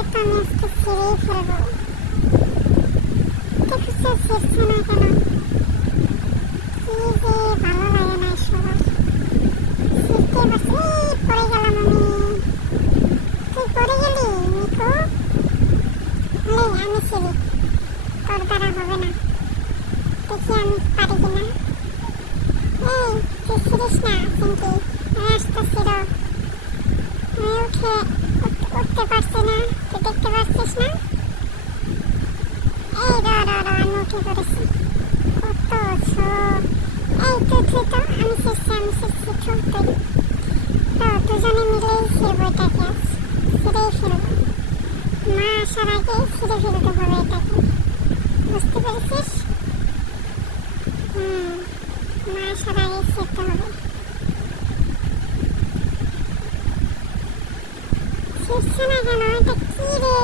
তোকে তো আমি আজকে ছেড়েই ফেলবো। দেখছো ছিড়ছে না কেন? কি যে ভালো লাগে না সবার। ছিড়তে পারছি, পড়ে গেলাম আমি। তুই পড়ে গেলি নিকো? আমি ছিড়ি, তোর দ্বারা হবে না। দেখি আমি পারি কিনা। এই তুই ছিড়িস না চিঙ্কি, আমি আসতেছি র। আমি উঠতে পারছি না, তুই দেখতে পাচ্ছিস না? এই র র র, আমি উঠে পড়েছি। কত ছোট। এই তুই তো, আমি ছিড়ছি ছোট তুই। তো দুজনে মিলেই ছিড়বো এটাকে আজ, ছিড়েই ফেলবো। মা আসার আগে ছিঁড়ে ফেলতে হবে এটাকে, বুঝতে পেরেছিস? মা আসার আগে ছিঁড়তে হবে। ছিঁড়ছে না কেন? এটা কি রে?